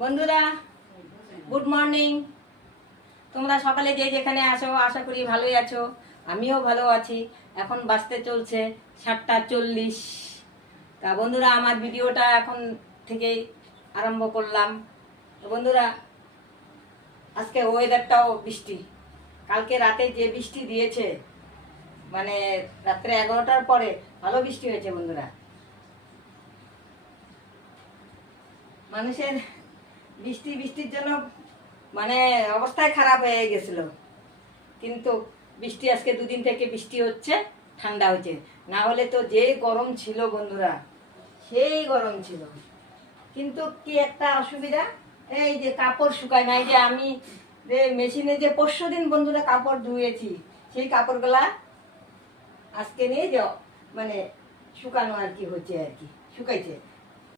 বন্ধুরা good morning. তোমরা সকালে যে যেখানে আসো আশা করি ভালোই আছো, আমিও ভালো আছি। এখন বাজতে চলছে 7:40। তা বন্ধুরা আমার ভিডিওটা এখন থেকেই আরম্ভ করলাম। তো বন্ধুরা আজকে ওয়েদারটাও বৃষ্টি, কালকে রাতে যে বৃষ্টি দিয়েছে মানে রাত্রে 11টার পরে ভালো বৃষ্টি হয়েছে বন্ধুরা। মানুষের বৃষ্টির জন্য মানে অবস্থায় খারাপ হয়ে গেছিল, কিন্তু বৃষ্টি আজকে দুদিন থেকে বৃষ্টি হচ্ছে, ঠান্ডা হচ্ছে। না হলে তো যে গরম ছিল বন্ধুরা, সেই গরম ছিল। কিন্তু কি একটা অসুবিধা, এই যে কাপড় শুকায় না। এই যে আমি যে মেশিনে যে পরশুদিন বন্ধুরা কাপড় ধুয়েছি, সেই কাপড়গুলা আজকে নিয়ে যে মানে শুকানো আর কি হচ্ছে, আর কি শুকাইছে।